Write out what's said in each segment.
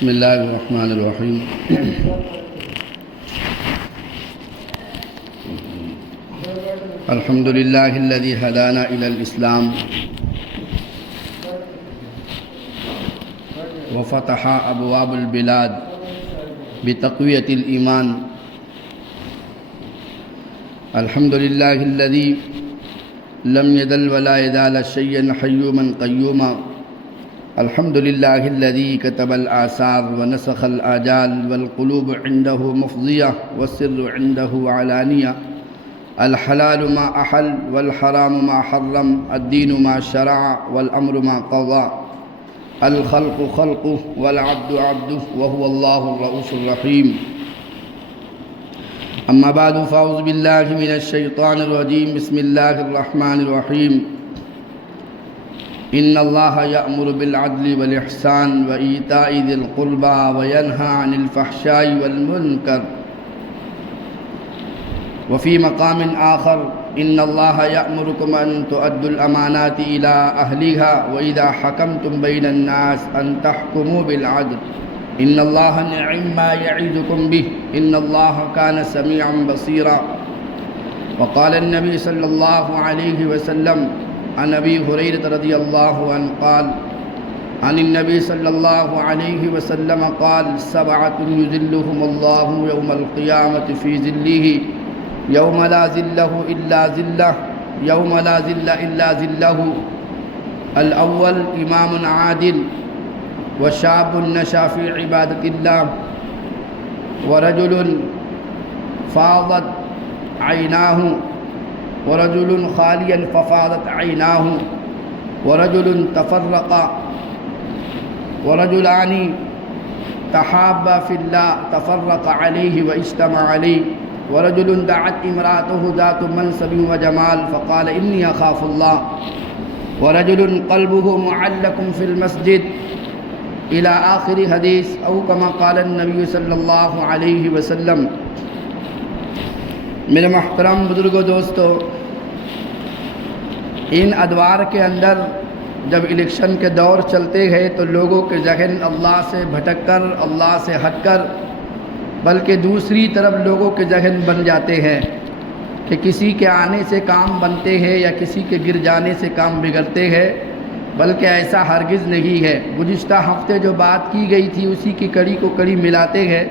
بسم اللہ الرحمن الرحیم الحمد للہ الذی ہدانا الی الاسلام وفتح ابواب البلاد بتقویۃ الایمان الحمد للہ الذی لم یزل ولا یزال شیئا حیوما قیوما الحمد للہ الذی کتب الآثار ونسخ الآجال والقلوب عنده مفضیہ والسر عنده علانیہ الحلال ما احل والحرام ما حرم الدین ما شرع والامر ما قضى الخلق خلقه والعبد عبده وهو الله الرؤوف الرحیم اما بعد فاعوذ باللہ من الشیطان الرجیم بسم اللہ الرحمن الرحیم ان اللہ یأمر بالعدل والاحسان وایتاء ذی القربى وینہی عن الفحشاء والمنکر وفي مقام آخر ان اللہ یأمرکم ان تؤدوا الامانات الى اہلها واذا حکمتم بین الناس ان تحکموا بالعدل ان اللہ نعم ما یعظکم به ان اللہ کان سمیعا بصیرا وقال النبی صلی اللہ علیہ وسلم عن ابی ہریرہ رضی اللہ عنہ قال عن النبی صلی اللہ علیہ وسلم قال سبعة يذلهم اللہ یوم القیامة فی ظلہ یوم لا ظل الا ظلہ یوم لا ظل الا ظلہ الاول امام عادل وشاب نشا فی عبادت اللہ ورجل فاضت عیناہ ورجل خالیا ففاضت عیناہ ورجل تفرق ورجلان تحابا فی اللہ تفرق علیہ واجتمع علیہ ورجل دعت امرأته ذات منصب وجمال فقال انی اخاف اللہ ورجل قلبه معلق فی المسجد الى آخر حدیث او کما قال النبی صلی اللہ علیہ وسلم۔ میرے محترم بزرگوں دوستو، ان ادوار کے اندر جب الیکشن کے دور چلتے ہیں تو لوگوں کے ذہن اللہ سے بھٹک کر، اللہ سے ہٹ کر، بلکہ دوسری طرف لوگوں کے ذہن بن جاتے ہیں کہ کسی کے آنے سے کام بنتے ہیں یا کسی کے گر جانے سے کام بگڑتے ہیں، بلکہ ایسا ہرگز نہیں ہے۔ گزشتہ ہفتے جو بات کی گئی تھی اسی کی کڑی کو کڑی ملاتے ہیں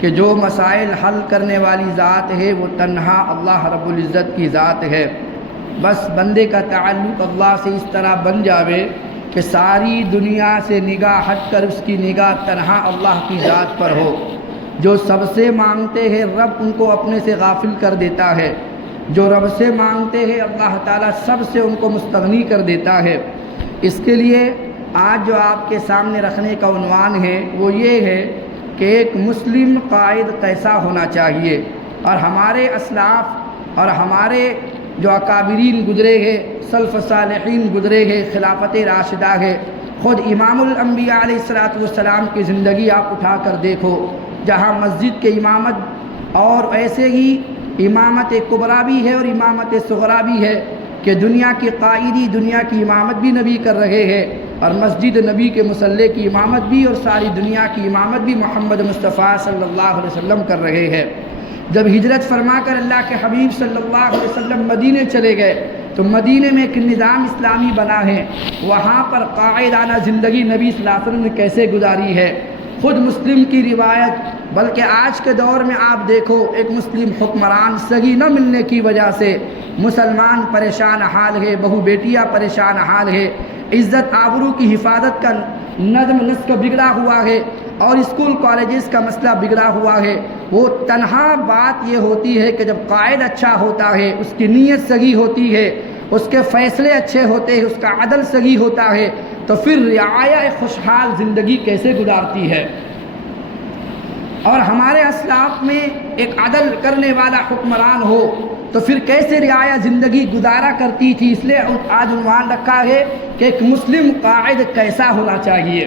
کہ جو مسائل حل کرنے والی ذات ہے وہ تنہا اللہ رب العزت کی ذات ہے۔ بس بندے کا تعلق اللہ سے اس طرح بن جاوے کہ ساری دنیا سے نگاہ ہٹ کر اس کی نگاہ تنہا اللہ کی ذات پر ہو۔ جو سب سے مانگتے ہیں رب ان کو اپنے سے غافل کر دیتا ہے، جو رب سے مانگتے ہیں اللہ تعالیٰ سب سے ان کو مستغنی کر دیتا ہے۔ اس کے لیے آج جو آپ کے سامنے رکھنے کا عنوان ہے وہ یہ ہے کہ ایک مسلم قائد کیسا ہونا چاہیے، اور ہمارے اسلاف اور ہمارے جو اکابرین گزرے ہیں، سلف صالحین گزرے ہیں، خلافت راشدہ ہے، خود امام الانبیاء علیہ السلام کی زندگی آپ اٹھا کر دیکھو، جہاں مسجد کے امامت اور ایسے ہی امامت کبریٰ بھی ہے اور امامت صغریٰ بھی ہے کہ دنیا کی قائدی، دنیا کی امامت بھی نبی کر رہے ہیں، اور مسجد نبی کے مصلی کی امامت بھی اور ساری دنیا کی امامت بھی محمد مصطفیٰ صلی اللہ علیہ وسلم کر رہے ہیں۔ جب ہجرت فرما کر اللہ کے حبیب صلی اللہ علیہ وسلم مدینے چلے گئے تو مدینے میں ایک نظام اسلامی بنا ہے، وہاں پر قائدانہ زندگی نبی صلی اللہ علیہ وسلم نے کیسے گزاری ہے، خود مسلم کی روایت۔ بلکہ آج کے دور میں آپ دیکھو ایک مسلم حکمران صحیح نہ ملنے کی وجہ سے مسلمان پریشان حال ہے، بہو بیٹیاں پریشان حال ہے، عزت آبرو کی حفاظت کا نظم نسق بگڑا ہوا ہے، اور اسکول کالجز کا مسئلہ بگڑا ہوا ہے۔ وہ تنہا بات یہ ہوتی ہے کہ جب قائد اچھا ہوتا ہے، اس کی نیت صحیح ہوتی ہے، اس کے فیصلے اچھے ہوتے ہیں، اس کا عدل صحیح ہوتا ہے، تو پھر رعایا خوشحال زندگی کیسے گزارتی ہے۔ اور ہمارے اسلاف میں ایک عدل کرنے والا حکمران ہو تو پھر کیسے رعایا زندگی گزارا کرتی تھی۔ اس لیے آج عنوان رکھا ہے کہ ایک مسلم قائد کیسا ہونا چاہیے۔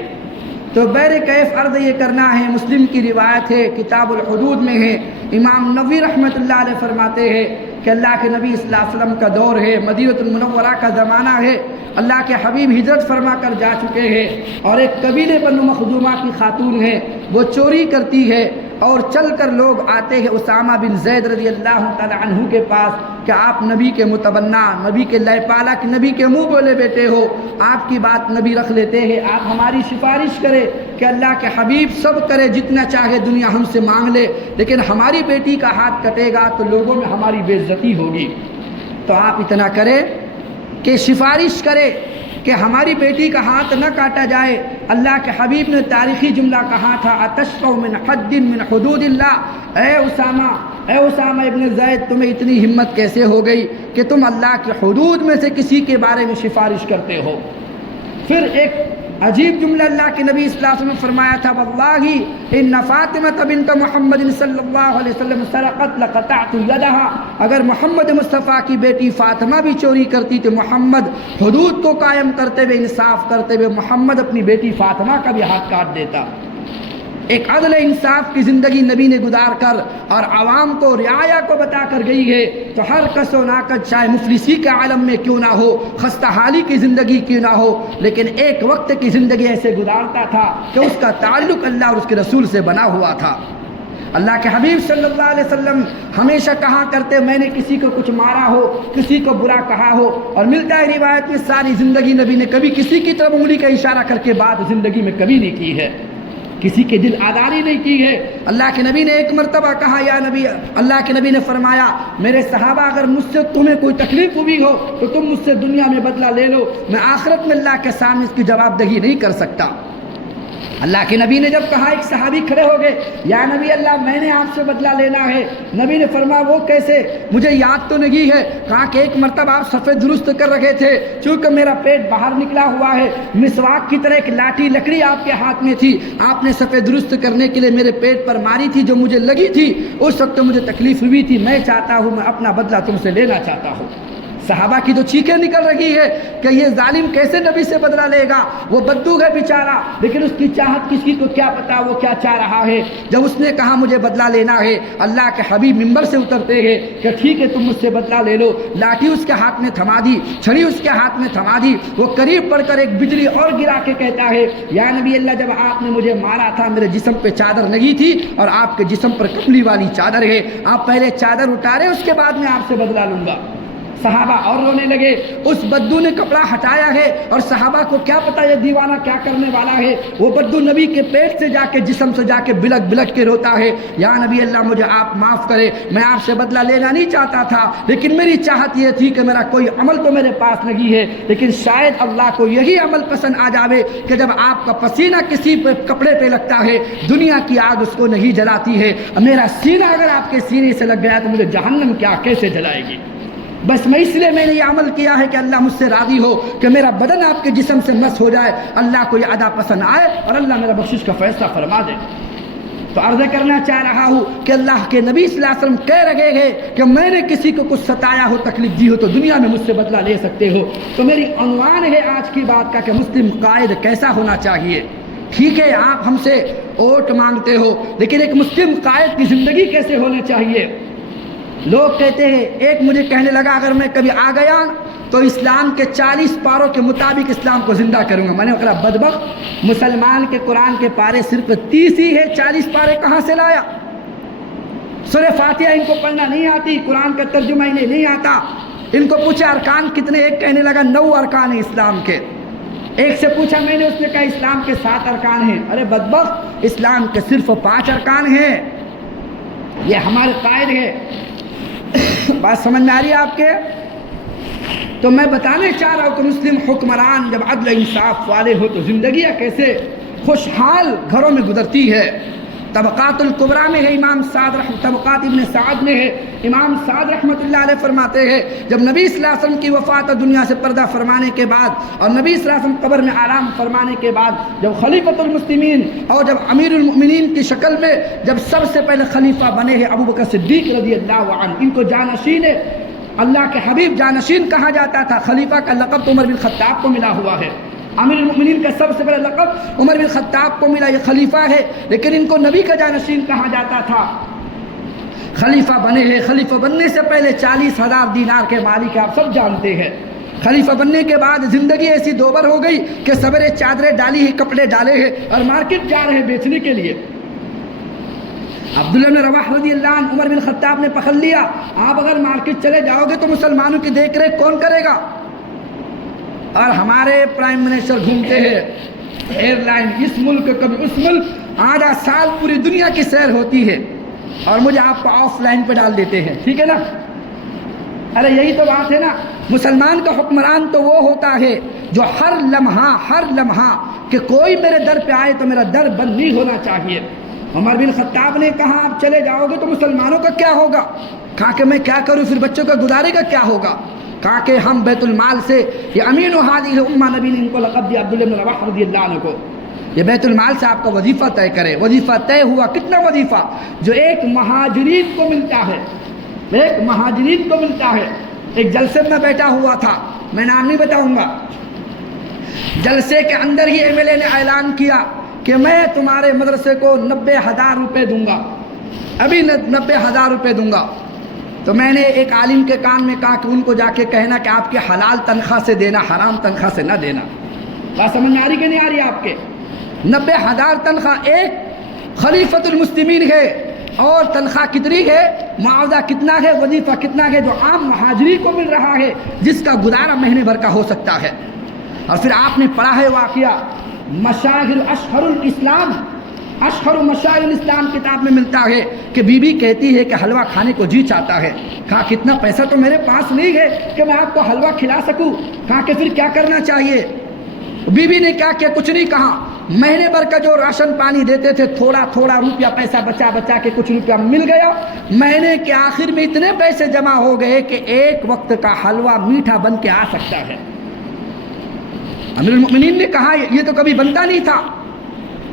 تو بہر کیف عرض یہ کرنا ہے، مسلم کی روایت ہے، کتاب الحدود میں ہے، امام نووی رحمۃ اللہ علیہ فرماتے ہیں کہ اللہ کے نبی صلی اللہ علیہ وسلم کا دور ہے، مدینہ المنورہ کا زمانہ ہے، اللہ کے حبیب ہجرت فرما کر جا چکے ہیں، اور ایک قبیلے بنو مخزومہ کی خاتون ہے، وہ چوری کرتی ہے اور چل کر لوگ آتے ہیں اسامہ بن زید رضی اللہ تعالی عنہ کے پاس کہ آپ نبی کے متبنہ، نبی کے لائے پالک، نبی کے منہ بولے بیٹے ہو، آپ کی بات نبی رکھ لیتے ہیں، آپ ہماری سفارش کرے کہ اللہ کے حبیب سب کرے، جتنا چاہے دنیا ہم سے مانگ لے، لیکن ہماری بیٹی کا ہاتھ کٹے گا تو لوگوں میں ہماری بے عزتی ہوگی، تو آپ اتنا کرے کہ سفارش کرے کہ ہماری بیٹی کا ہاتھ نہ کاٹا جائے۔ اللہ کے حبیب نے تاریخی جملہ کہا تھا اتشفع من حد من حدود اللہ، اے اسامہ ابن زید، تمہیں اتنی ہمت کیسے ہو گئی کہ تم اللہ کے حدود میں سے کسی کے بارے میں سفارش کرتے ہو؟ پھر ایک عجیب جملہ اللہ کے نبی صلی اللہ علیہ وسلم نے فرمایا تھا واللہ ان فاطمہ بنت محمد صلی اللہ علیہ وسلم سرقت لقطعت یدها، اگر محمد مصطفیٰ کی بیٹی فاطمہ بھی چوری کرتی تو محمد حدود کو قائم کرتے ہوئے، انصاف کرتے ہوئے محمد اپنی بیٹی فاطمہ کا بھی ہاتھ کاٹ دیتا۔ ایک عدل انصاف کی زندگی نبی نے گزار کر اور عوام کو رعایا کو بتا کر گئی ہے، تو ہر کس و ناکس چاہے مفلسی کے عالم میں کیوں نہ ہو، خستہ حالی کی زندگی کیوں نہ ہو، لیکن ایک وقت کی زندگی ایسے گزارتا تھا کہ اس کا تعلق اللہ اور اس کے رسول سے بنا ہوا تھا۔ اللہ کے حبیب صلی اللہ علیہ وسلم ہمیشہ کہا کرتے میں نے کسی کو کچھ مارا ہو، کسی کو برا کہا ہو، اور ملتا ہے روایت میں ساری زندگی نبی نے کبھی کسی کی طرف انگلی کا اشارہ کر کے بات زندگی میں کبھی نہیں کی ہے، کسی کے دل آزاری نہیں کی ہے۔ اللہ کے نبی نے ایک مرتبہ کہا یا نبی، اللہ کے نبی نے فرمایا میرے صحابہ اگر مجھ سے تمہیں کوئی تکلیف ہوئی ہو تو تم مجھ سے دنیا میں بدلہ لے لو، میں آخرت میں اللہ کے سامنے اس کی جواب دہی نہیں کر سکتا۔ اللہ کے نبی نے جب کہا، ایک صحابی کھڑے ہو گئے، یا نبی اللہ میں نے آپ سے بدلہ لینا ہے۔ نبی نے فرمایا وہ کیسے؟ مجھے یاد تو نہیں ہے۔ کہا کہ ایک مرتبہ آپ صفے درست کر رکھے تھے، چونکہ میرا پیٹ باہر نکلا ہوا ہے، مسواک کی طرح ایک لاٹھی لکڑی آپ کے ہاتھ میں تھی، آپ نے صفے درست کرنے کے لیے میرے پیٹ پر ماری تھی جو مجھے لگی تھی، اس وقت مجھے تکلیف ہوئی تھی، میں چاہتا ہوں میں اپنا بدلہ تم سے لینا چاہتا ہوں۔ صحابہ کی تو چیخیں نکل رہی ہے کہ یہ ظالم کیسے نبی سے بدلہ لے گا، وہ بدو ہے بیچارہ، لیکن اس کی چاہت کسی کو کیا پتا وہ کیا چاہ رہا ہے۔ جب اس نے کہا مجھے بدلہ لینا ہے، اللہ کے حبیب ممبر سے اترتے ہیں کہ ٹھیک ہے تم مجھ سے بدلہ لے لو۔ لاٹھی اس کے ہاتھ میں تھما دی، چھڑی اس کے ہاتھ میں تھما دی، وہ قریب پڑھ کر ایک بجلی اور گرا کے کہتا ہے یا نبی اللہ جب آپ نے مجھے مارا تھا میرے جسم پہ چادر نہیں تھی اور آپ کے جسم پر کملی والی چادر ہے، آپ پہلے چادر اتارے اس کے بعد میں آپ سے بدلہ لوں گا۔ صحابہ اور رونے لگے، اس بدو نے کپڑا ہٹایا ہے اور صحابہ کو کیا پتا یہ دیوانہ کیا کرنے والا ہے، وہ بدو نبی کے پیٹ سے جا کے جسم سے جا کے بلک بلک کے روتا ہے یا نبی اللہ مجھے آپ معاف کرے، میں آپ سے بدلہ لینا نہیں چاہتا تھا، لیکن میری چاہت یہ تھی کہ میرا کوئی عمل تو میرے پاس نہیں ہے، لیکن شاید اللہ کو یہی عمل پسند آ جاوے کہ جب آپ کا پسینہ کسی کپڑے پہ لگتا ہے دنیا کی آگ اس کو نہیں جلاتی ہے، میرا سینہ اگر آپ کے سینے سے لگ گیا تو مجھے جہنم کیا کیسے جلائے گی، بس میں اس لیے میں نے یہ عمل کیا ہے کہ اللہ مجھ سے راضی ہو کہ میرا بدن آپ کے جسم سے مس ہو جائے، اللہ کو یہ ادا پسند آئے اور اللہ میرا بخشش کا فیصلہ فرما دے۔ تو عرض کرنا چاہ رہا ہوں کہ اللہ کے نبی صلی اللہ علیہ وسلم کہہ رہے ہیں کہ میں نے کسی کو کچھ ستایا ہو، تکلیف دی ہو تو دنیا میں مجھ سے بدلہ لے سکتے ہو۔ تو میری عنوان ہے آج کی بات کا کہ مسلم قائد کیسا ہونا چاہیے۔ ٹھیک ہے آپ ہم سے ووٹ مانگتے ہو، لیکن ایک مسلم قائد کی زندگی کیسے ہونی چاہیے؟ لوگ کہتے ہیں، ایک مجھے کہنے لگا اگر میں کبھی آ گیا تو اسلام کے 40 پاروں کے مطابق اسلام کو زندہ کروں گا۔ میں نے کہا بدبخت، مسلمان کے قرآن کے پارے صرف 30 ہی ہے، 40 پارے کہاں سے لایا؟ سورہ فاتحہ ان کو پڑھنا نہیں آتی، قرآن کا ترجمہ انہیں نہیں آتا۔ ان کو پوچھا ارکان کتنے، ایک کہنے لگا 9 ارکان ہیں اسلام کے۔ ایک سے پوچھا میں نے، اس نے کہا اسلام کے 7 ارکان ہیں۔ ارے بدبخت، اسلام کے صرف 5 ارکان ہیں۔ یہ ہمارے قائد ہے، بات سمجھ میں آ رہی ہے آپ کے؟ تو میں بتانے چاہ رہا ہوں کہ مسلم حکمران جب عدل انصاف والے ہو تو زندگیاں کیسے خوشحال گھروں میں گزرتی ہے۔ طبقات الکبریٰ میں ہے امام سعد طبقات ابن سعد میں ہے، امام سعد رحمۃ اللہ علیہ فرماتے ہیں جب نبی صلی اللہ علیہ وسلم کی وفات دنیا سے پردہ فرمانے کے بعد اور نبی صلی اللہ علیہ وسلم قبر میں آرام فرمانے کے بعد جب خلیفۃ المسلمین اور جب امیر المؤمنین کی شکل میں جب سب سے پہلے خلیفہ بنے ہیں ابو بکر صدیق رضی اللہ عنہ، ان کو جانشین اللہ کے حبیب جانشین کہا جاتا تھا۔ خلیفہ کا لقب تو عمر بن خطاب کو ملا ہوا ہے، امیر المؤمنین کا سب سے بڑا لقب عمر بن خطاب کو ملا، یہ خلیفہ ہے، لیکن ان کو نبی کا جانشین کہا جاتا تھا۔ خلیفہ بنے ہیں، خلیفہ بننے سے پہلے 40,000 دینار کے مالک آپ سب جانتے ہیں۔ خلیفہ بننے کے بعد زندگی ایسی دوبر ہو گئی کہ سویرے چادریں ڈالی ہیں، کپڑے ڈالے ہیں اور مارکیٹ جا رہے ہیں بیچنے کے لیے۔ عبداللہ بن رواحہ رضی اللہ عنہ عمر بن خطاب نے پکڑ لیا، آپ اگر مارکیٹ چلے جاؤ گے تو مسلمانوں کی دیکھ ریکھ کون کرے گا؟ اور ہمارے پرائم منسٹر گھومتے ہیں ایئر لائن، اس ملک کبھی اس ملک، آدھا سال پوری دنیا کی سیر ہوتی ہے اور مجھے آپ کو آف لائن پہ ڈال دیتے ہیں، ٹھیک ہے نا؟ ارے یہی تو بات ہے نا، مسلمان کا حکمران تو وہ ہوتا ہے جو ہر لمحہ کہ کوئی میرے در پہ آئے تو میرا در بند نہیں ہونا چاہیے۔ عمر بن خطاب نے کہا آپ چلے جاؤ گے تو مسلمانوں کا کیا ہوگا؟ کہا کہ میں کیا کروں، پھر بچوں کا گزارے کا کیا ہوگا؟ کہا کہ ہم بیت المال سے، یہ امین و ہادی امہ نبی نے ان کو لقب دیا عبداللہ بن رواحہ رضی اللہ عنہ کو، یہ بیت المال سے آپ کا وظیفہ طے کرے۔ وظیفہ طے ہوا، کتنا وظیفہ؟ جو ایک مہاجرین کو ملتا ہے، ایک مہاجرین کو ملتا ہے۔ ایک جلسے میں بیٹھا ہوا تھا، میں نام نہیں بتاؤں گا، جلسے کے اندر ہی ایم ایل اے نے اعلان کیا کہ میں تمہارے مدرسے کو 90,000 روپے دوں گا، ابھی 90,000 روپے دوں گا۔ تو میں نے ایک عالم کے کان میں کہا کہ ان کو جا کے کہنا کہ آپ کے حلال تنخواہ سے دینا، حرام تنخواہ سے نہ دینا۔ بات سمجھ میں آ رہی کہ نہیں آ رہی آپ کے؟ 90,000 تنخواہ، ایک خلیفۃ المسلمین ہے، اور تنخواہ کتنی ہے، معاوضہ کتنا ہے، وظیفہ کتنا ہے جو عام مہاجری کو مل رہا ہے، جس کا گزارا مہینے بھر کا ہو سکتا ہے۔ اور پھر آپ نے پڑھا ہے واقعہ مشاہیر اشہر الاسلام، اشہر مشاہیر الاسلام کتاب میں ملتا ہے کہ بی بی کہتی ہے کہ حلوہ کھانے کو جی چاہتا ہے۔ کہا کتنا پیسہ تو میرے پاس نہیں ہے کہ میں آپ کو حلوہ کھلا سکوں۔ کہا کہ پھر کیا کرنا چاہیے؟ بی بی نے کیا کیا؟ کچھ نہیں کہا، مہینے بھر کا جو راشن پانی دیتے تھے تھوڑا تھوڑا روپیہ پیسہ بچا بچا کے کچھ روپیہ مل گیا۔ مہینے کے آخر میں اتنے پیسے جمع ہو گئے کہ ایک وقت کا حلوہ میٹھا بن کے آ سکتا ہے۔ امیر المؤمنین نے کہا یہ تو کبھی بنتا نہیں تھا۔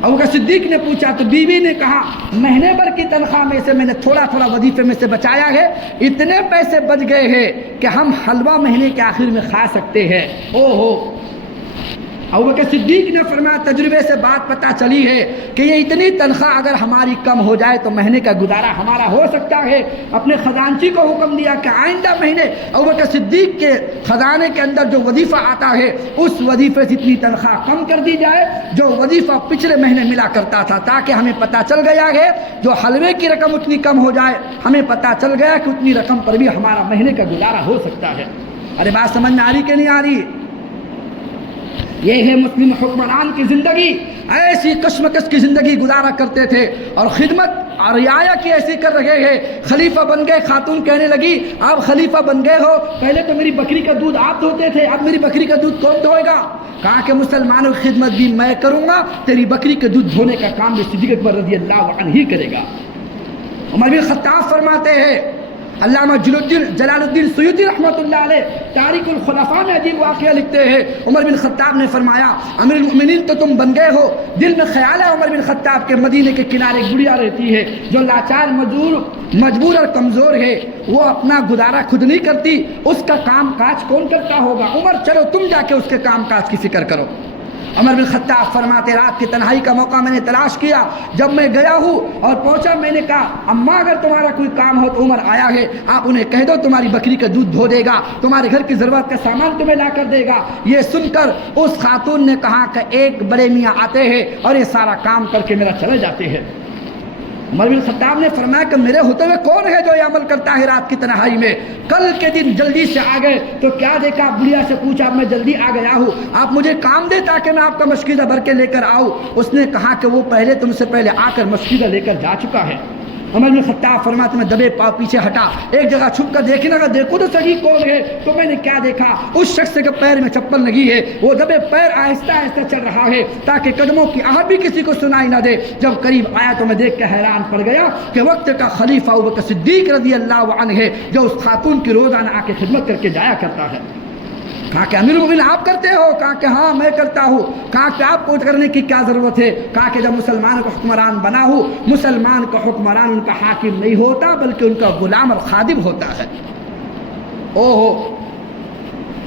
ابوبکر صدیق نے پوچھا تو بیوی نے کہا مہینے بھر کی تنخواہ میں سے میں نے تھوڑا تھوڑا وظیفے میں سے بچایا ہے، اتنے پیسے بچ گئے ہیں کہ ہم حلوہ مہینے کے آخر میں کھا سکتے ہیں۔ او ہو، ابوبکر صدیق نے فرمایا تجربے سے بات پتہ چلی ہے کہ یہ اتنی تنخواہ اگر ہماری کم ہو جائے تو مہینے کا گزارا ہمارا ہو سکتا ہے۔ اپنے خزانچی کو حکم دیا کہ آئندہ مہینے ابوبکر صدیق کے خزانے کے اندر جو وظیفہ آتا ہے اس وظیفے سے اتنی تنخواہ کم کر دی جائے جو وظیفہ پچھلے مہینے ملا کرتا تھا، تاکہ ہمیں پتہ چل گیا ہے جو حلوے کی رقم اتنی کم ہو جائے، ہمیں پتہ چل گیا کہ اتنی رقم پر بھی ہمارا مہینے کا گزارا ہو سکتا ہے۔ ارے بات سمجھ میں آ رہی کہ نہیں آ رہی؟ یہ ہے مسلم حکمران کی زندگی، ایسی کشمکش کی زندگی گزارا کرتے تھے اور خدمت اور رعایا کی ایسی کر رہے ہیں۔ خلیفہ بن گئے، خاتون کہنے لگی آپ خلیفہ بن گئے ہو، پہلے تو میری بکری کا دودھ آپ دھوتے تھے، اب میری بکری کا دودھ کون دھوئے گا؟ کہا کہ مسلمانوں کی خدمت بھی میں کروں گا، تیری بکری کے دودھ دھونے کا کام بھی صدیق اکبر رضی اللہ عنہ ہی کرے گا۔ عمر بن خطاب فرماتے ہیں، علامہ جلال الدین سیوطی رحمۃ اللہ علیہ تاریخ الخلفاء میں عجیب واقعہ لکھتے ہیں، عمر بن خطاب نے فرمایا امیر المؤمنین تو تم بن گئے ہو، دل میں خیال ہے عمر بن خطاب کے مدینے کے کنارے ایک بڑھیا رہتی ہے جو لاچار مجبور اور کمزور ہے، وہ اپنا گزارا خود نہیں کرتی، اس کا کام کاج کون کرتا ہوگا؟ عمر چلو تم جا کے اس کے کام کاج کی فکر کرو۔ عمر بن خطاب فرماتے رات کی تنہائی کا موقع میں نے تلاش کیا، جب میں گیا ہوں اور پہنچا میں نے کہا اماں اگر تمہارا کوئی کام ہو تو عمر آیا ہے، آپ انہیں کہہ دو تمہاری بکری کا دودھ دھو دے گا، تمہارے گھر کی ضرورت کا سامان تمہیں لا کر دے گا۔ یہ سن کر اس خاتون نے کہا کہ ایک بڑے میاں آتے ہیں اور یہ سارا کام کر کے میرا چلے جاتے ہیں۔ عمر بن خطاب نے فرمایا کہ میرے ہوتے ہوئے کون ہے جو یہ عمل کرتا ہے رات کی تنہائی میں؟ کل کے دن جلدی سے آ گئے تو کیا دیکھا، بڑھیا سے پوچھا میں جلدی آ گیا ہوں، آپ مجھے کام دے تاکہ میں آپ کا مشکیزہ بھر کے لے کر آؤں۔ اس نے کہا کہ وہ پہلے تم سے پہلے آ کر مشکیزہ لے کر جا چکا ہے۔ عمر بن خطاب فرماتے میں دبے پاؤں پیچھے ہٹا، ایک جگہ چھپ کر دیکھنے لگا، دیکھو تو صحیح کون ہے؟ تو میں نے کیا دیکھا، اس شخص کے پیر میں چپل لگی ہے، وہ دبے پیر آہستہ آہستہ چل رہا ہے تاکہ قدموں کی آہٹ بھی کسی کو سنائی نہ دے۔ جب قریب آیا تو میں دیکھ کے حیران پڑ گیا کہ وقت کا خلیفہ ابوبکر صدیق رضی اللہ عنہ ہے جو اس خاتون کی روزانہ آ کے خدمت کر کے جایا کرتا ہے۔ کہا کہ امیر المؤمنین آپ کرتے ہو؟ کہا کہ ہاں میں کرتا ہوں۔ کہا کہ آپ کو کرنے کی کیا ضرورت ہے؟ کہا کہ جب مسلمان کا حکمران بنا ہوں، مسلمان کا حکمران ان کا حاکم نہیں ہوتا بلکہ ان کا غلام اور خادم ہوتا ہے۔ او ہو،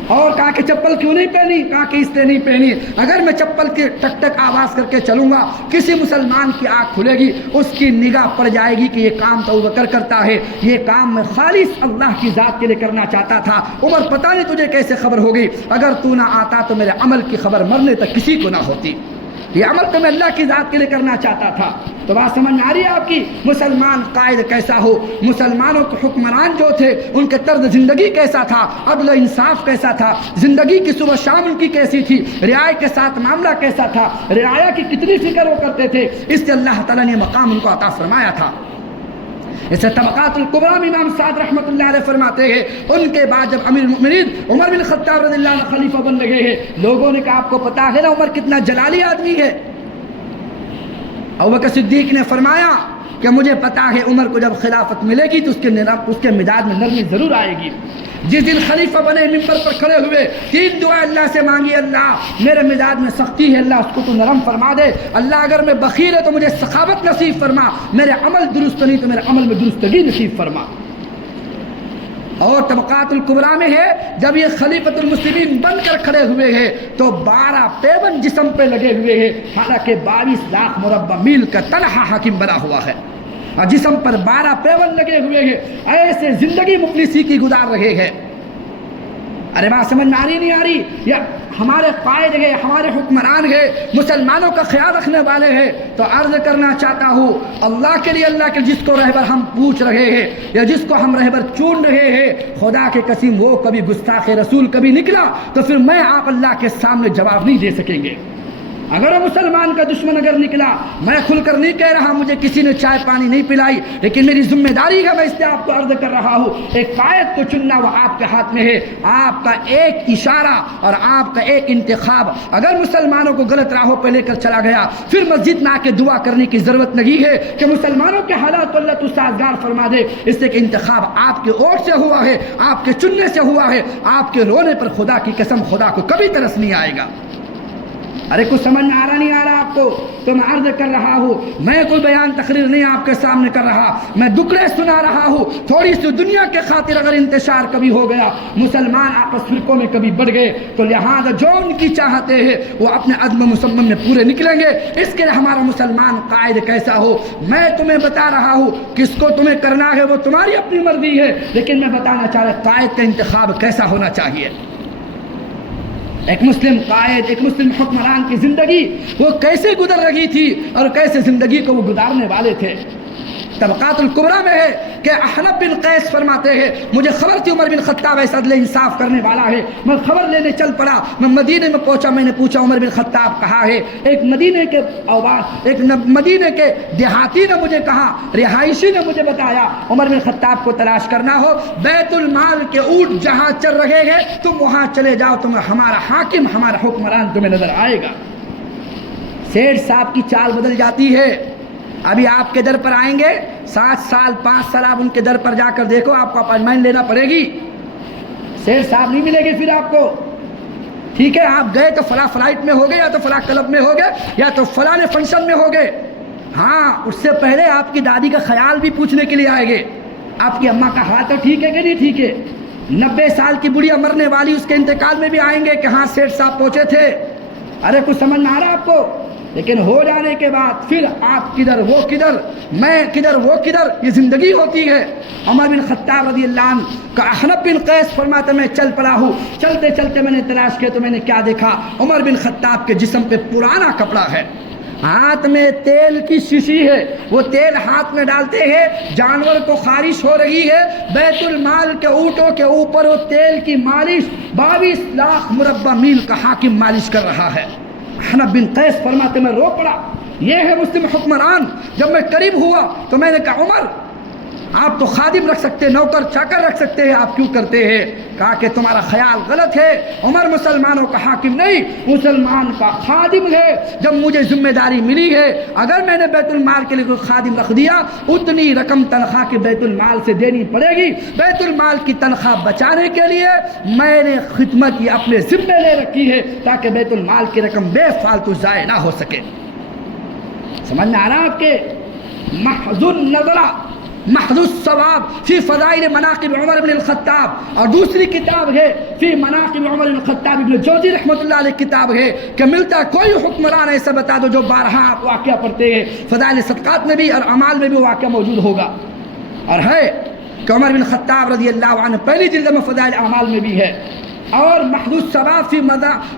اور کہا کہ چپل کیوں نہیں پہنی؟ کہا کہ اس لیے نہیں پہنی اگر میں چپل کی ٹک ٹک آواز کر کے چلوں گا کسی مسلمان کی آنکھ کھلے گی، اس کی نگاہ پڑ جائے گی کہ یہ کام تو ابوبکر کرتا ہے، یہ کام میں خالص اللہ کی ذات کے لیے کرنا چاہتا تھا۔ عمر پتہ نہیں تجھے کیسے خبر ہوگی، اگر تو نہ آتا تو میرے عمل کی خبر مرنے تک کسی کو نہ ہوتی، یہ عمل تو میں اللہ کی ذات کے لیے کرنا چاہتا تھا۔ تو بات سمجھ میں آ رہی ہے آپ کی؟ مسلمان قائد کیسا ہو، مسلمانوں کے حکمران جو تھے ان کے طرز زندگی کیسا تھا، عدل و انصاف کیسا تھا، زندگی کی صبح شام ان کی کیسی تھی، رعایا کے ساتھ معاملہ کیسا تھا، رعایا کی کتنی فکر وہ کرتے تھے، اس سے اللہ تعالیٰ نے مقام ان کو عطا فرمایا تھا۔ اسے طبقات الکبریٰ میں امام سعد رحمۃ اللہ علیہ فرماتے ہیں ان کے بعد جب امیر المؤمنین عمر بن خطاب رضی اللہ عنہ خلیفہ بن لگے ہیں، لوگوں نے کہا آپ کو پتا ہے نا عمر کتنا جلالی آدمی ہے؟ ابوبکر صدیق نے فرمایا کہ مجھے پتا ہے عمر کو جب خلافت ملے گی تو اس کے مزاج میں نرمی ضرور آئے گی۔ جس دن خلیفہ بنے ممبر پر کھڑے ہوئے 3 دعائیں اللہ سے مانگی، اللہ میرے مزاج میں سختی ہے، اللہ اس کو تو نرم فرما دے، اللہ اگر میں بخیل ہے تو مجھے سخاوت نصیب فرما، میرے عمل درست نہیں تو میرے عمل میں درستگی نصیب فرما۔ اور طبقات الکبریٰ میں ہے جب یہ خلیفۃ المسلمین بن کر کھڑے ہوئے ہیں تو 12 پیون جسم پہ لگے ہوئے ہیں، حالانکہ 22 لاکھ مربع میل کا تنہا حاکم بنا ہوا ہے اور جسم پر 12 پیون لگے ہوئے ہیں، ایسے زندگی مفلسی کی گزار رہے ہیں۔ ارے بات سمجھ میں آ رہی نہیں آ رہی؟ یا ہمارے قائد ہے، ہمارے حکمران ہے، مسلمانوں کا خیال رکھنے والے ہیں، تو عرض کرنا چاہتا ہوں اللہ کے لیے، اللہ کے جس کو رہبر ہم پوچھ رہے ہیں یا جس کو ہم رہبر چون رہے ہیں، خدا کے قسم وہ کبھی گستاخ رسول کبھی نکلا تو پھر میں آپ اللہ کے سامنے جواب نہیں دے سکیں گے۔ اگر وہ مسلمان کا دشمن اگر نکلا، میں کھل کر نہیں کہہ رہا مجھے کسی نے چائے پانی نہیں پلائی، لیکن میری ذمہ داری ہے، میں اس لیے آپ کو عرض کر رہا ہوں ایک قائد کو چننا وہ آپ کے ہاتھ میں ہے، آپ کا ایک اشارہ اور آپ کا ایک انتخاب اگر مسلمانوں کو غلط راہوں پہ لے کر چلا گیا، پھر مسجد میں آ کے دعا کرنے کی ضرورت نہیں ہے کہ مسلمانوں کے حالات کو اللہ تو سازگار فرما دے، اس لیے کہ انتخاب آپ کے ووٹ سے ہوا ہے، آپ کے چننے سے ہوا ہے، آپ کے رونے پر خدا کی قسم خدا کو کبھی ترس نہیں آئے گا۔ ارے کچھ سمجھ میں آ رہا نہیں آ رہا آپ کو؟ تو میں عرض کر رہا ہوں، میں کوئی بیان تقریر نہیں آپ کے سامنے کر رہا، میں دکڑے سنا رہا ہوں۔ تھوڑی سی دنیا کے خاطر اگر انتشار کبھی ہو گیا، مسلمان آپس فرقوں میں کبھی بڑھ گئے، تو لہذا جو ان کی چاہتے ہیں وہ اپنے عزم مصمم میں پورے نکلیں گے۔ اس کے لیے ہمارا مسلمان قائد کیسا ہو میں تمہیں بتا رہا ہوں، کس کو تمہیں کرنا ہے وہ تمہاری اپنی مرضی ہے، لیکن میں بتانا چاہ رہا قائد کا انتخاب کیسا ہونا چاہیے۔ ایک مسلم قائد، ایک مسلم حکمران کی زندگی وہ کیسے گزر رہی تھی اور کیسے زندگی کو وہ گزارنے والے تھے۔ طبقات الکبریٰ میں ہے کہ احنف بن قیس فرماتے ہیں مجھے خبر تھی عمر بن خطاب ایسا عدل انصاف کرنے والا ہے، میں خبر لینے چل پڑا، میں مدینے میں پہنچا، میں نے پوچھا عمر بن خطاب کہاں ہے؟ ایک مدینے کے دیہاتی نے مجھے کہا، رہائشی نے مجھے بتایا عمر بن خطاب کو تلاش کرنا ہو بیت المال کے اونٹ جہاں چل رہے ہیں تم وہاں چلے جاؤ، تمہیں ہمارا حاکم ہمارا حکمران تمہیں نظر آئے گا۔ سیٹھ صاحب کی چال بدل جاتی ہے، ابھی آپ کے در پر آئیں گے 7 سال 5 سال آپ ان کے در پر جا کر دیکھو، آپ کو اپائنٹمنٹ لینا پڑے گی، سیٹھ صاحب نہیں ملے گی پھر آپ کو۔ ٹھیک ہے آپ گئے تو فلاں فلائٹ میں ہو گئے، یا تو فلاں کلب میں ہو گئے، یا تو فلاں فنکشن میں ہو گئے، ہاں اس سے پہلے آپ کی دادی کا خیال بھی پوچھنے کے لیے آئے گے، آپ کی اماں کا حال تو ٹھیک ہے کہ نہیں ٹھیک ہے، 90 سال کی بڑھیا مرنے والی اس کے انتقال میں بھی آئیں گے کہ ہاں سیٹھ صاحب پہنچے تھے۔ ارے کچھ سمجھ نہ آ رہا آپ کو؟ لیکن ہو جانے کے بعد پھر آپ کدھر وہ کدھر، میں کدھر وہ کدھر، یہ زندگی ہوتی ہے۔ عمر بن خطاب رضی اللہ عنہ کا احنف بن قیس فرماتا میں چل پڑا ہوں، چلتے چلتے میں نے تلاش کیا تو میں نے کیا دیکھا، عمر بن خطاب کے جسم پہ پرانا کپڑا ہے، ہاتھ میں تیل کی شیشی ہے، وہ تیل ہاتھ میں ڈالتے ہیں، جانور کو خارش ہو رہی ہے، بیت المال کے اونٹوں کے اوپر وہ تیل کی مالش 22 لاکھ مربع میل کا حاکم مالش کر رہا ہے۔ احنف بن قیس فرماتے میں رو پڑا، یہ ہے مسلم حکمران۔ جب میں قریب ہوا تو میں نے کہا عمر آپ تو خادم رکھ سکتے، نوکر چاکر رکھ سکتے ہیں، آپ کیوں کرتے ہیں؟ کہا کہ تمہارا خیال غلط ہے، عمر مسلمانوں کا حاکم نہیں، مسلمان کا خادم ہے۔ جب مجھے ذمہ داری ملی ہے، اگر میں نے بیت المال کے لیے کوئی خادم رکھ دیا، اتنی رقم تنخواہ کے بیت المال سے دینی پڑے گی۔ بیت المال کی تنخواہ بچانے کے لیے میں نے خدمت یہ اپنے ذمہ لے رکھی ہے تاکہ بیت المال کی رقم بے فالتو ضائع نہ ہو سکے۔ سمجھ میں آ رہا آپ کے؟ محض نظرہ محض الثواب فی فضائل مناقب عمر بن الخطاب، اور دوسری کتاب ہے فی مناقب عمر بن الخطاب، ابن جوزی رحمۃ اللہ علیہ کتاب ہے کہ ملتا کوئی حکمران ایسا بتا دو جو بارہا آپ واقعہ پڑھتے ہیں، فضائل صدقات میں بھی اور اعمال میں بھی واقعہ موجود ہوگا، اور ہے کہ عمر بن خطاب رضی اللہ عنہ پہلی جلد میں فضائل اعمال میں بھی ہے، اور محدود ثواب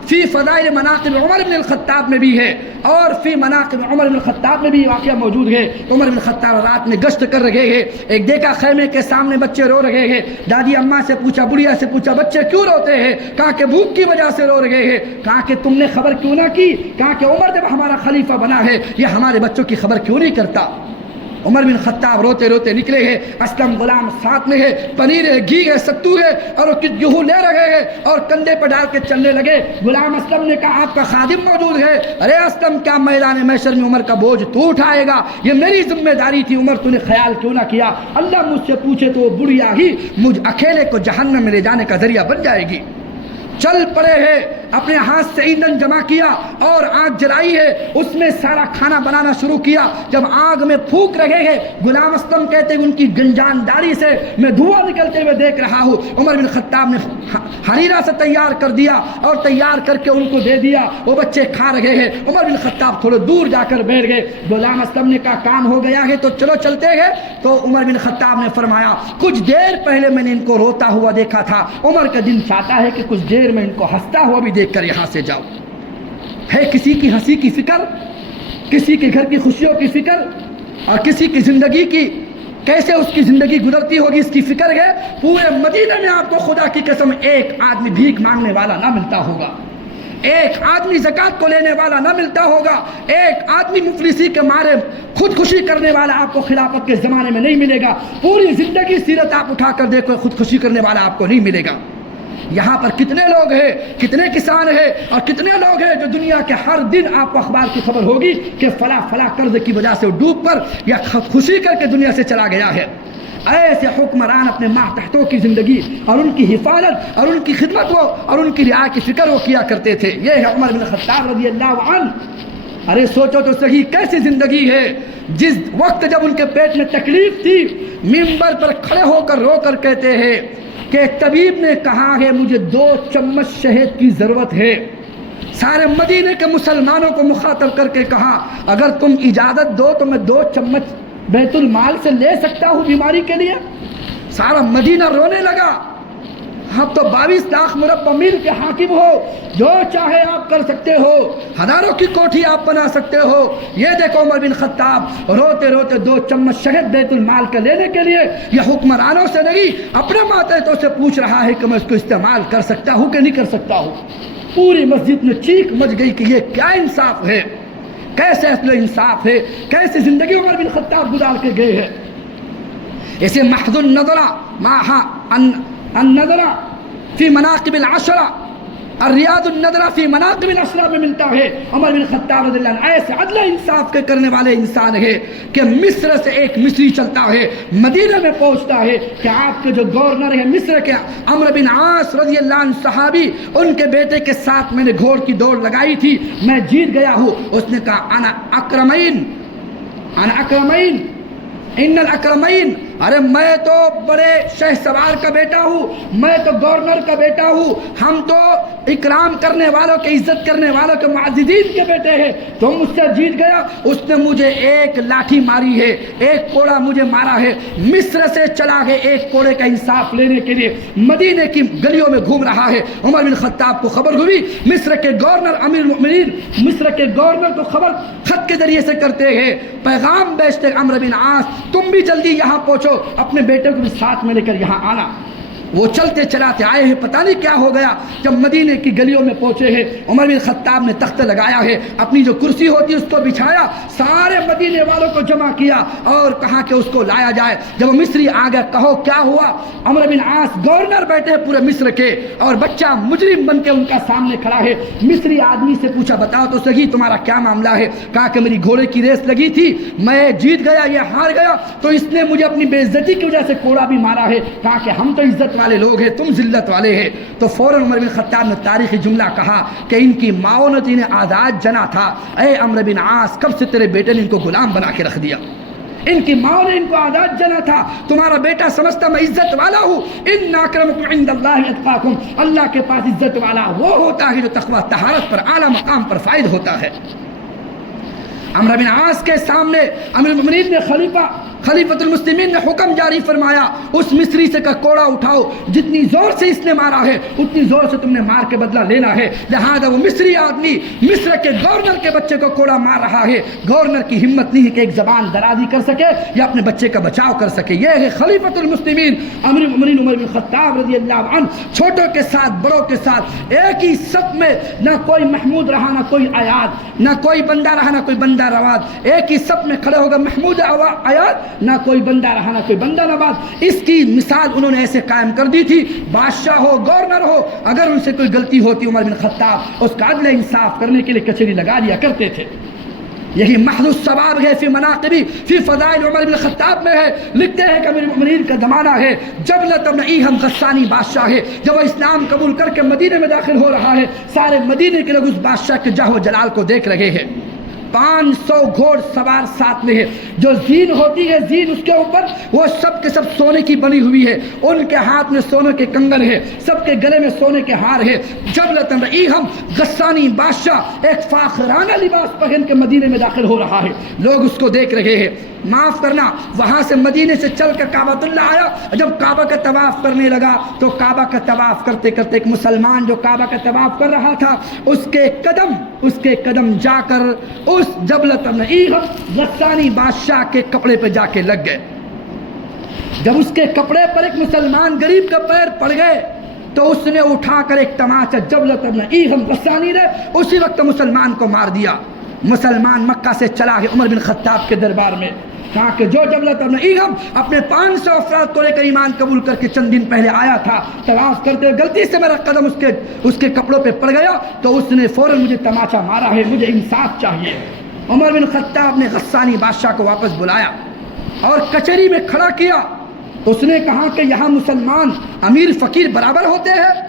فی فضائل مناقب عمر بن الخطاب میں بھی ہے، اور فی مناقب عمر بن الخطاب میں بھی واقعہ موجود ہے۔ عمر بن الخطاب رات میں گشت کر رہے ہیں، ایک دیکھا خیمے کے سامنے بچے رو رہے ہیں، دادی اماں سے پوچھا، بڑھیا سے پوچھا بچے کیوں روتے ہیں؟ کہا کہ بھوک کی وجہ سے رو رہے ہیں۔ کہا کہ تم نے خبر کیوں نہ کی؟ کہا کہ عمر جب ہمارا خلیفہ بنا ہے یہ ہمارے بچوں کی خبر کیوں نہیں کرتا؟ عمر بن خطاب روتے روتے نکلے ہیں، اسلم غلام ساتھ میں ہے، پنیر ہے، گھی ہے، ستو ہے، اور وہ گیہوں لے رہے ہیں اور کندھے پہ ڈال کے چلنے لگے۔ غلام اسلم نے کہا آپ کا خادم موجود ہے۔ ارے اسلم کیا میدان محشر میں عمر کا بوجھ تو اٹھائے گا؟ یہ میری ذمہ داری تھی، عمر تو نے خیال کیوں نہ کیا؟ اللہ مجھ سے پوچھے تو وہ بڑھیا ہی مجھ اکیلے کو جہنم میں لے جانے کا ذریعہ بن جائے گی۔ چل پڑے ہیں، اپنے ہاتھ سے ایندھن جمع کیا اور آگ جلائی ہے، اس میں سارا کھانا بنانا شروع کیا۔ جب آگ میں پھونک رہے ہیں، غلام اسلم کہتے ہیں ان کی گنجانداری سے میں دھواں نکلتے ہوئے دیکھ رہا ہوں۔ عمر بن خطاب نے حریرہ سے تیار کر دیا اور تیار کر کے ان کو دے دیا، وہ بچے کھا رہے ہیں۔ عمر بن خطاب تھوڑے دور جا کر بیٹھ گئے۔ غلام اسلم نے کہا کام ہو گیا ہے تو چلو چلتے ہیں۔ تو عمر بن خطاب نے فرمایا کچھ دیر پہلے میں نے ان کو روتا ہوا دیکھا تھا، عمر کا دل چاہتا ہے کہ کچھ دیر میں ان کو ہنستا ہوا بھی دیکھ کر یہاں سے جاؤ۔ ہے کسی کی ہنسی کی فکر، کسی کے گھر کی خوشیوں کی فکر، اور کسی کی زندگی کی کیسے اس کی زندگی گزرتی ہوگی اس کی فکر ہے۔ پورے مدینے میں آپ کو خدا کی قسم ایک آدمی بھیک مانگنے والا نہ ملتا ہوگا، ایک آدمی زکوٰۃ کو لینے والا نہ ملتا ہوگا، ایک آدمی مفلسی کے مارے خودکشی کرنے والا آپ کو خلافت کے زمانے میں نہیں ملے گا۔ پوری زندگی سیرت آپ اٹھا کر دیکھو، خودکشی کرنے والا آپ کو نہیں ملے گا۔ یہاں پر کتنے لوگ ہیں، کتنے کسان ہیں، اور کتنے لوگ ہیں جو دنیا کے ہر دن آپ کو اخبار کی خبر ہوگی کہ فلاں فلاں قرض کی وجہ سے ڈوب کر یا خودکشی کر کے دنیا سے چلا گیا ہے۔ ایسے حکمران اپنے ماتحتوں کی زندگی اور ان کی حفاظت اور ان کی خدمت اور ان کی رعایت کی فکر وہ کیا کرتے تھے۔ یہ ہے عمر بن خطاب رضی اللہ عنہ۔ ارے سوچو تو صحیح کیسی زندگی ہے۔ جس وقت جب ان کے پیٹ میں تکلیف تھی، منبر پر کھڑے ہو کر رو کر کہتے ہیں کہ طبیب نے کہا ہے مجھے 2 چمچ شہد کی ضرورت ہے۔ سارے مدینے کے مسلمانوں کو مخاطب کر کے کہا اگر تم اجازت دو تو میں 2 چمچ بیت المال سے لے سکتا ہوں بیماری کے لیے۔ سارا مدینہ رونے لگا۔ اب تو 22 لاکھ مربع میل کے حاکم ہو، جو چاہے آپ کر سکتے ہو، ہزاروں کی کوٹھی آپ بنا سکتے ہو۔ یہ دیکھو عمر بن خطاب روتے روتے 2 چمچ شہد بیت المال کا لینے کے لیے یہ حکمرانوں سے نہیں اپنے ماتحتوں سے پوچھ رہا ہے کہ میں اس کو استعمال کر سکتا ہوں کہ نہیں کر سکتا ہوں۔ پوری مسجد میں چیخ مچ گئی کہ یہ کیا انصاف ہے، کیسے اصل انصاف ہے، کیسی زندگی عمر بن خطاب گزار کے گئے ہیں۔ اسے محض النظرہ النظرہ فی مناقب العشرہ، الریاض النظرہ فی مناقب العشرہ میں ملتا ہے۔ عمر بن خطاب رضی اللہ عنہ ایسے عدل انصاف کے کرنے والے انسان ہے کہ مصر سے ایک مصری چلتا ہے، مدینہ میں پہنچتا ہے کہ آپ کے جو گورنر ہیں مصر کے عمرو بن عاص رضی اللہ عنہ صحابی، ان کے بیٹے کے ساتھ میں نے گھوڑ کی دوڑ لگائی تھی، میں جیت گیا ہوں۔ اس نے کہا انا اکرمین، انا اکرمین، ان الاکرمین، ارے میں تو بڑے شہ سوار کا بیٹا ہوں، میں تو گورنر کا بیٹا ہوں، ہم تو اکرام کرنے والوں کے عزت کرنے والوں کے معززین کے بیٹے ہیں، تو مجھ سے جیت گیا۔ اس نے مجھے ایک لاٹھی ماری ہے، ایک کوڑا مجھے مارا ہے، مصر سے چلا گئے ایک کوڑے کا انصاف لینے کے لیے، مدینے کی گلیوں میں گھوم رہا ہے۔ عمر بن خطاب کو خبر ہوئی، مصر کے گورنر امیر المؤمنین، مصر کے گورنر کو خبر خط کے ذریعے سے کرتے ہیں، پیغام بیچتے عمرو بن عاص تم بھی جلدی یہاں پہنچو، اپنے بیٹے کو بھی ساتھ میں لے کر یہاں آنا۔ وہ چلتے چلاتے آئے ہیں، پتہ نہیں کیا ہو گیا، جب مدینے کی گلیوں میں پہنچے ہیں عمر بن خطاب نے تخت لگایا ہے، اپنی جو کرسی ہوتی ہے اس کو بچھایا، سارے مدینے والوں کو جمع کیا اور کہا کہ اس کو لایا جائے۔ جب مصری آ گیا، کہو کیا ہوا؟ عمرو بن عاص گورنر بیٹھے ہیں پورے مصر کے اور بچہ مجرم بن کے ان کا سامنے کھڑا ہے۔ مصری آدمی سے پوچھا بتاؤ تو صحیح تمہارا کیا معاملہ ہے؟ کہا کہ میری گھوڑے کی ریس لگی تھی، میں جیت گیا، یہ ہار گیا، تو اس نے مجھے اپنی بے عزتی کی وجہ سے کوڑا بھی مارا ہے۔ کہا کہ ہم تو عزت والے لوگ ہیں، تم ذلت والے ہیں۔ تو فوراً عمر بن خطاب نے تاریخی جملہ کہا کہ ان کی ماؤں نے انہیں آزاد جنا تھا، اے عمرو بن عاص کب سے تیرے بیٹے نے ان کو غلام بنا کے رکھ دیا؟ ان کی ماں نے ان کو عادات جنا تھا، تمہارا بیٹا سمجھتا میں عزت والا ہوں، ان اکرمکم عند اللہ اتقاکم، اللہ کے پاس عزت والا وہ ہوتا ہے جو تقوی طہارت پر اعلیٰ مقام پر فائز ہوتا ہے۔ عمرو بن عاص کے سامنے امیر المؤمنین نے خلیفۃ المسلمین نے حکم جاری فرمایا، اس مصری سے کا کوڑا اٹھاؤ، جتنی زور سے اس نے مارا ہے اتنی زور سے تم نے مار کے بدلہ لینا ہے۔ لہذا وہ مصری آدمی مصر کے گورنر کے بچے کو کوڑا مار رہا ہے، گورنر کی ہمت نہیں ہے کہ ایک زبان درازی کر سکے یا اپنے بچے کا بچاؤ کر سکے۔ یہ ہے خلیفۃ المسلمین امیر المؤمنین عمر بن خطاب رضی اللہ عنہ، چھوٹوں کے ساتھ بڑوں کے ساتھ ایک ہی صف میں، نہ کوئی محمود رہا نہ کوئی عیاد، نہ کوئی بندہ رہا نہ کوئی بندہ رواد، ایک ہی صف میں کھڑے ہوگا محمود عیاد، نہ کوئی بندہ رہا نہ کوئی بندہ نواز۔ اس کی مثال انہوں نے ایسے قائم کر دی تھی، بادشاہ ہو گورنر ہو، اگر ان سے کوئی غلطی ہوتی عمر بن خطاب اس کا عدل انصاف کرنے کے لیے کچہری لگا دیا کرتے تھے۔ یہی محض الثواب ہے فی مناقبی فی فضائل عمر بن خطاب میں ہے۔ لکھتے ہیں کہ امیر المؤمنین کا زمانہ ہے، جبلۃ بن ایہم غسانی بادشاہ ہے، جب وہ اسلام قبول کر کے مدینے میں داخل ہو رہا ہے، سارے مدینے کے لوگ اس بادشاہ کے جاہ و جلال کو دیکھ رہے ہیں۔ 500 گھوڑ سوار ساتھ میں ہے، جو زین ہوتی ہے زین اس کے اوپر وہ سب کے سب سونے کی بنی ہوئی ہے، ان کے ہاتھ میں سونے کے کنگن ہے، سب کے گلے میں سونے کے ہار ہے۔ جبلۃ بن ایہم غسانی بادشاہ ایک فاخرانہ لباس پہن کے مدینے میں داخل ہو رہا ہے، لوگ اس کو دیکھ رہے ہیں۔ معاف کرنا، وہاں سے مدینے سے چل کر کعبۃ اللہ آیا، جب کعبہ کا طواف کرنے لگا تو کعبہ کا طواف کرتے کرتے ایک مسلمان جو کعبہ کا طواف کر رہا تھا اس کے قدم جا کر اس جبلۃ بن ایہم غسانی بادشاہ کے کپڑے پہ جا کے لگ گئے۔ جب اس کے کپڑے پر ایک مسلمان غریب کا پیر پڑ گئے تو اس نے اٹھا کر ایک تماچا جبلۃ بن ایہم غسانی نے اسی وقت مسلمان کو مار دیا۔ مسلمان مکہ سے چلا گیا عمر بن خطاب کے دربار میں، کہا کہ جو جبلۃ بن ایہم اپنے 500 افراد کو لے کر ایمان قبول کر کے چند دن پہلے آیا تھا، طواف کرتے ہوئے غلطی سے میرا قدم اس کے کپڑوں پہ پڑ گیا تو اس نے فوراً مجھے تماچا مارا ہے، مجھے انصاف چاہیے۔ عمر بن خطاب نے غسانی بادشاہ کو واپس بلایا اور کچہری میں کھڑا کیا، اس نے کہا کہ یہاں مسلمان امیر فقیر برابر ہوتے ہیں؟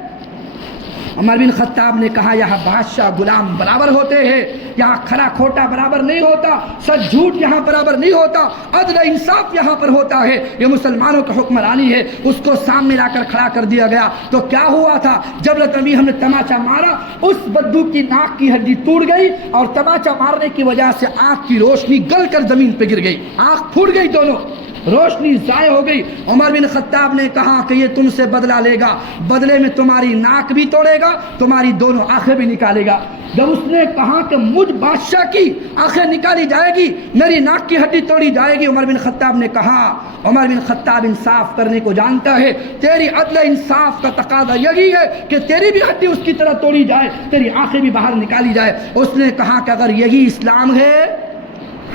عمر بن خطاب نے کہا یہاں بادشاہ غلام برابر ہوتے ہیں، یہاں کھرا کھوٹا برابر نہیں ہوتا، سچ جھوٹ یہاں برابر نہیں ہوتا، عدل انصاف یہاں پر ہوتا ہے، یہ مسلمانوں کا حکمرانی ہے۔ اس کو سامنے لا کر کھڑا کر دیا گیا تو کیا ہوا تھا، جب نبی ہم نے تماچا مارا اس بدو کی ناک کی ہڈی ٹوٹ گئی اور تماچا مارنے کی وجہ سے آنکھ کی روشنی گل کر زمین پہ گر گئی، آنکھ پھوٹ گئی، دونوں روشنی ضائع ہو گئی۔ عمر بن خطاب نے کہا کہ یہ تم سے بدلہ لے گا، بدلے میں تمہاری ناک بھی توڑے گا، تمہاری دونوں آنکھیں بھی نکالے گا۔ جب اس نے کہا کہ مجھ بادشاہ کی آنکھیں نکالی جائے گی، میری ناک کی ہڈی توڑی جائے گی، عمر بن خطاب نے کہا، عمر بن خطاب انصاف کرنے کو جانتا ہے، تیری عدل انصاف کا تقاضا یہی ہے کہ تیری بھی ہڈی اس کی طرح توڑی جائے، تیری آنکھیں بھی باہر نکالی جائے۔ اس نے کہا کہ اگر یہی اسلام ہے،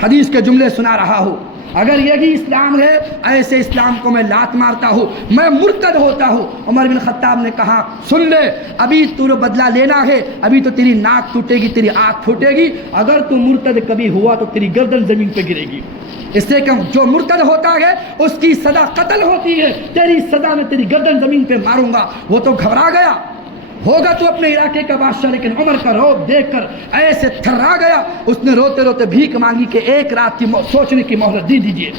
حدیث کے جملے سنا رہا ہوں، اگر یہی اسلام ہے ایسے اسلام کو میں لات مارتا ہوں، میں مرتد ہوتا ہوں۔ عمر بن خطاب نے کہا سن لے، ابھی تو بدلہ لینا ہے، ابھی تو تیری ناک ٹوٹے گی، تیری آنکھ پھوٹے گی، اگر تو مرتد کبھی ہوا تو تیری گردن زمین پہ گرے گی۔ اس سے کہ جو مرتد ہوتا ہے اس کی سزا قتل ہوتی ہے، تیری سزا میں تیری گردن زمین پہ ماروں گا۔ وہ تو گھبرا گیا، ہوگا تو اپنے علاقے کا بادشاہ، لیکن عمر کا روب دیکھ کر ایسے تھرا گیا، اس نے روتے روتے بھیک مانگی کہ ایک رات کی سوچنے کی مہلت دے دیجیے۔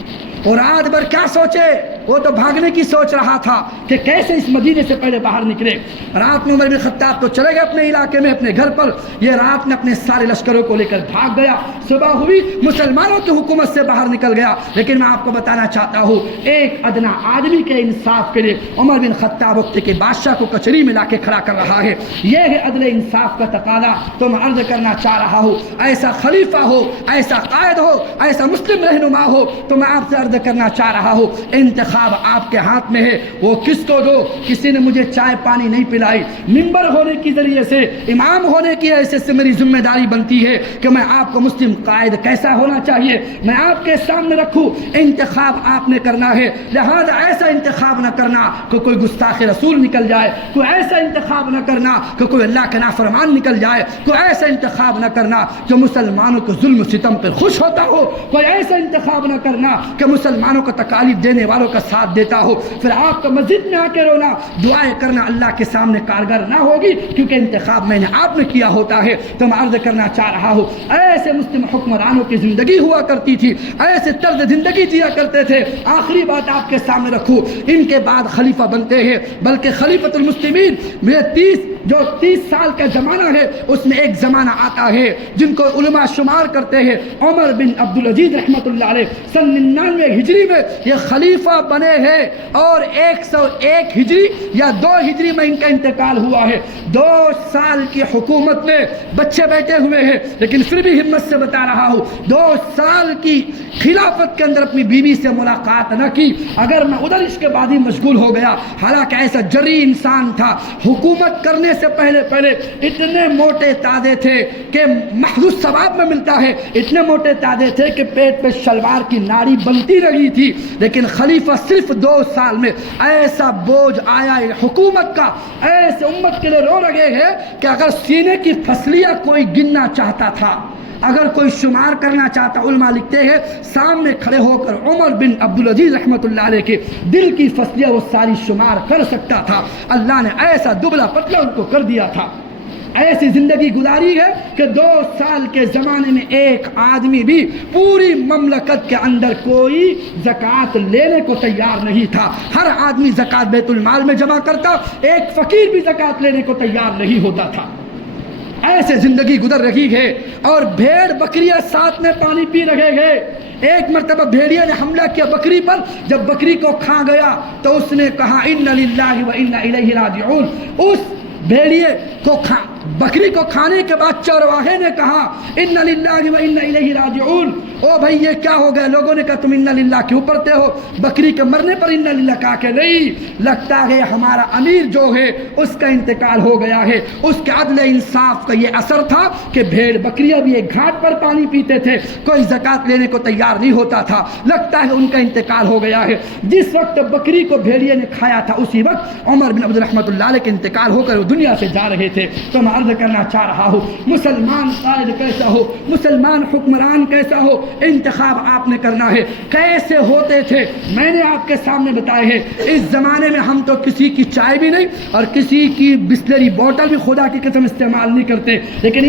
اور رات بھر کیا سوچے، وہ تو بھاگنے کی سوچ رہا تھا کہ کیسے اس مدینے سے پہلے باہر نکلے۔ رات میں عمر بن خطاب تو چلے گئے اپنے علاقے میں، اپنے گھر پر، یہ رات میں اپنے سارے لشکروں کو لے کر بھاگ گیا۔ صبح ہوئی، مسلمانوں کی حکومت سے باہر نکل گیا۔ لیکن میں آپ کو بتانا چاہتا ہوں، ایک ادنا آدمی کے انصاف کے لیے عمر بن خطاب وقت کے بادشاہ کو کچہری میں لا کے کھڑا کر رہا ہے۔ یہ ہے عدل انصاف کا تقاضا۔ تو میں عرض کرنا چاہ رہا ہوں، ایسا خلیفہ ہو، ایسا قائد ہو، ایسا مسلم رہنما ہو، تو میں آپ سے عرض کرنا چاہ رہا ہوں، انتخاب آپ کے ہاتھ میں ہے، وہ کس کو دو۔ کسی نے مجھے چائے پانی نہیں پلائی، ممبر ہونے کے ذریعے سے، امام ہونے کی حیثیت سے میری ذمہ داری بنتی ہے کہ میں آپ کو مسلم قائد کیسا ہونا چاہیے میں آپ کے سامنے رکھوں۔ انتخاب آپ نے کرنا ہے، لہذا ایسا انتخاب نہ کرنا کہ کوئی گستاخ رسول نکل جائے، کوئی ایسا انتخاب نہ کرنا کہ کوئی اللہ کے نافرمان نکل جائے، کوئی ایسا انتخاب نہ کرنا جو مسلمانوں کو ظلم و ستم پر خوش ہوتا ہو، کوئی ایسا انتخاب نہ کرنا کہ مسلمانوں کو تکالیف دینے والوں کا ساتھ دیتا ہو، پھر آپ کا مسجد میں آ کے رونا، دعائیں کرنا اللہ کے سامنے کارگر نہ ہوگی، کیونکہ انتخاب میں نے آپ نے کیا ہوتا ہے۔ تو میں عرض کرنا چاہ رہا ہوں، ایسے مسلم حکمرانوں کی زندگی ہوا کرتی تھی، ایسے طرز زندگی جیا کرتے تھے۔ آخری بات آپ کے سامنے رکھوں، ان کے بعد خلیفہ بنتے ہیں، بلکہ خلیفۃ المسلمین میں 30 سال کا زمانہ ہے، اس میں ایک زمانہ آتا ہے جن کو علماء شمار کرتے ہیں عمر بن عبدالعزیز رحمۃ اللہ علیہ، سن 99 ہجری میں یہ خلیفہ بنے ہیں، اور 101 ہجری یا 2 ہجری میں ان کا انتقال ہوا ہے۔ 2 سال کی حکومت میں بچے بیٹھے ہوئے ہیں، لیکن پھر بھی ہمت سے بتا رہا ہوں، 2 سال کی خلافت کے اندر اپنی بیوی سے ملاقات نہ کی۔ اگر میں ادھر اس کے بعد ہی مشغول ہو گیا، حالانکہ ایسا جری انسان تھا، حکومت کرنے سے پہلے اتنے موٹے تازے تھے کہ محض ثواب میں ملتا ہے، اتنے موٹے تازے تھے کہ پیٹ پہ شلوار کی ناڑی بنتی رہی تھی۔ لیکن خلیفہ صرف 2 سال میں ایسا بوجھ آیا ہے حکومت کا، ایسے امت کے لیے رو رہے ہیں کہ اگر سینے کی پھسلیاں کوئی گننا چاہتا تھا، اگر کوئی شمار کرنا چاہتا، علماء لکھتے ہیں سامنے کھڑے ہو کر عمر بن عبدالعزیز رحمۃ اللہ علیہ کے دل کی فصلیاں وہ ساری شمار کر سکتا تھا۔ اللہ نے ایسا دبلا پتلا ان کو کر دیا تھا، ایسی زندگی گزاری ہے کہ 2 سال کے زمانے میں ایک آدمی بھی پوری مملکت کے اندر کوئی زکوٰۃ لینے کو تیار نہیں تھا۔ ہر آدمی زکوٰۃ بیت المال میں جمع کرتا، ایک فقیر بھی زکوٰۃ لینے کو تیار نہیں ہوتا تھا۔ ایسے زندگی گزر رہی ہے، اور بھیڑ بکریاں ساتھ میں پانی پی رہے ہیں۔ ایک مرتبہ بھیڑیا نے حملہ کیا بکری پر، جب بکری کو کھا گیا تو اس نے کہا اِنَّ لِلَّهِ وَإِنَّا إِلَيْهِ رَاجِعُونَ۔ اس بھیڑیے کو بکری کو کھانے کے بعد چرواہے نے کہا اِنَّ لِلَّهِ وَإِنَّا إِلَيْهِ رَاجِعُونَ۔ او بھائی یہ کیا ہو گیا؟ لوگوں نے کہا تم اِنَّ لِلَّهِ کیوں پڑھتے ہو؟ بکری کے مرنے پر اِنَّ لِلَّهِ کہا کہ نہیں، لگتا ہے ہمارا امیر جو ہے اس کا انتقال ہو گیا ہے۔ اس کے عدل انصاف کا یہ اثر تھا کہ بھیڑ بکریاں بھی ایک گھاٹ پر پانی پیتے تھے، کوئی زکوٰۃ لینے کو تیار نہیں ہوتا تھا، لگتا ہے ان کا انتقال ہو گیا ہے۔ جس وقت بکری کو بھیڑیے نے کھایا تھا، اسی وقت عمر بن عبد رحمۃ اللہ علیہ کے انتقال ہو کر وہ دنیا سے جا رہے تھے۔ تو میں عرض کرنا چاہ رہا ہوں، مسلمان قائد کیسا ہو، مسلمان حکمران کیسا ہو، انتخاب آپ نے کرنا ہے۔ کیسے ہوتے تھے میں نے آپ کے سامنے بتائے ہیں۔ اس زمانے میں ہم تو کسی کی چائے بھی نہیں اور کسی کی بسلری بوٹل بھی خدا کی قسم استعمال نہیں کرتے، لیکن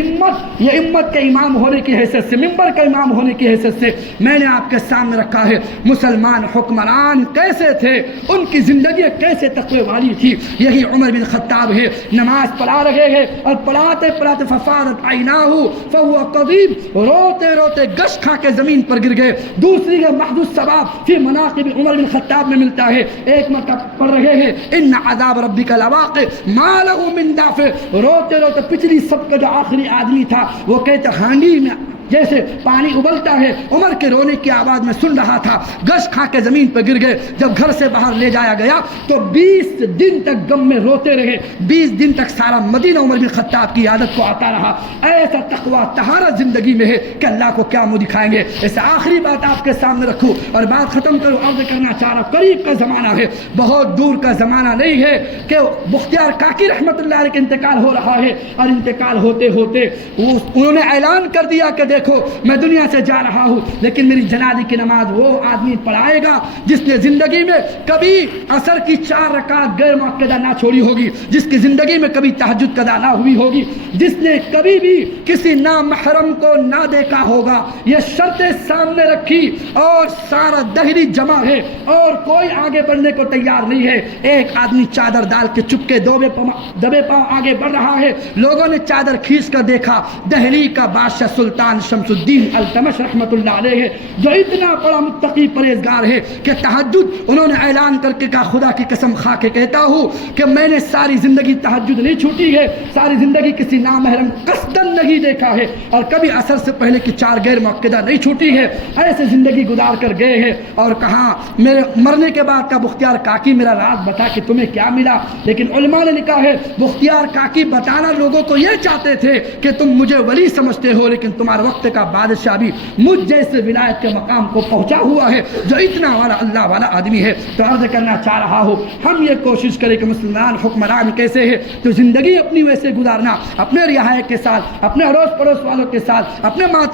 یہ امت کے امام ہونے کی حیثیت سے، ممبر کا امام ہونے کی حیثیت سے میں نے آپ کے سامنے رکھا ہے مسلمان حکمران کیسے تھے، ان کی زندگی کیسے تقوی والی تھی۔ یہی عمر بن خطاب ہے، نماز پڑھا رہے ہیں اور پڑھاتے پڑھاتے ففاضت عیناہ فہو قضیم، روتے روتے گش کھا کے زمین پر گر گئے۔ دوسری کا محدود ثواب فی مناقب عمر بن خطاب میں ملتا ہے۔ ایک مرتبہ پڑھ رہے ہیں ان عذاب ربک لواقع ما له من دافع، روتے روتے پچھلی سب کا جو آخری آدمی تھا وہ کہتے ہانڈی میں جیسے پانی ابلتا ہے، عمر کے رونے کی آواز میں سن رہا تھا، گش کھا کے زمین پر گر گئے۔ جب گھر سے باہر لے جایا گیا تو 20 دن تک غم میں روتے رہے، 20 دن تک سارا مدینہ عمر بن خطاب کی عادت کو آتا رہا۔ ایسا تقویٰ طہارت زندگی میں ہے کہ اللہ کو کیا منہ دکھائیں گے۔ ایسا آخری بات آپ کے سامنے رکھوں اور بات ختم کروں۔ عرض کرنا چاہ رہا قریب کا زمانہ ہے، بہت دور کا زمانہ نہیں ہے کہ بختیار کاکی رحمۃ اللہ علیہ کا انتقال ہو رہا ہے، اور انتقال ہوتے ہوتے انہوں نے اعلان کر دیا کہ دیکھو میں دنیا سے جا رہا ہوں، لیکن میری جنازے کی نماز وہ آدمی پڑھائے گا جس نے زندگی میں کبھی عصر کی 4 رکعت غیر مؤکدہ نہ چھوڑی ہوگی، جس کی زندگی میں کبھی تہجد قضا نہ ہوئی ہوگی، جس نے کبھی بھی کسی نامحرم کو نہ دیکھا ہوگا۔ یہ شرطیں سامنے رکھی اور سارا دہلی جمع ہے اور کوئی آگے بڑھنے کو تیار نہیں ہے۔ ایک آدمی چادر ڈال کے چپکے دبے پاؤں آگے بڑھ رہا ہے۔ لوگوں نے چادر کھینچ کر دیکھا، دہلی کا بادشاہ سلطان شمس الدین التمش رحمۃ اللہ علیہ ہے، جو اتنا بڑا متقی پرہیزگار ہے کہ تہجد انہوں نے اعلان کر کے کہا خدا کی قسم کھا کے کہتا ہوں کہ میں نے ساری زندگی تہجد نہیں چھوٹی ہے، ساری زندگی کسی نامحرم قصدن نہیں دیکھا ہے، اور کبھی عصر سے پہلے کی 4 غیر مؤکدہ نہیں چھوٹی ہے۔ ایسے زندگی گزار کر گئے ہیں اور کہا میرے مرنے کے بعد کا بختیار کاکی میرا راز بتا کہ تمہیں کیا ملا۔ لیکن علماء نے لکھا ہے بختیار کاکی بتانا لوگوں کو یہ چاہتے تھے کہ تم مجھے ولی سمجھتے ہو، لیکن تمہارے وقت کا بادشاہ بھی مجھ جیسے ولایت کے مقام کو پہنچا ہوا ہے، جو اتنا والا اللہ والا آدمی ہے۔ تو عرض کرنا چاہ رہا ہوں ہم یہ کوشش کریں کہ مسلمان حکمران کیسے ہے تو زندگی اپنی ویسے گزارنا، اپنے رعایا کے ساتھ، اپنے اڑوس پڑوس والوں کے ساتھ، اپنے ماں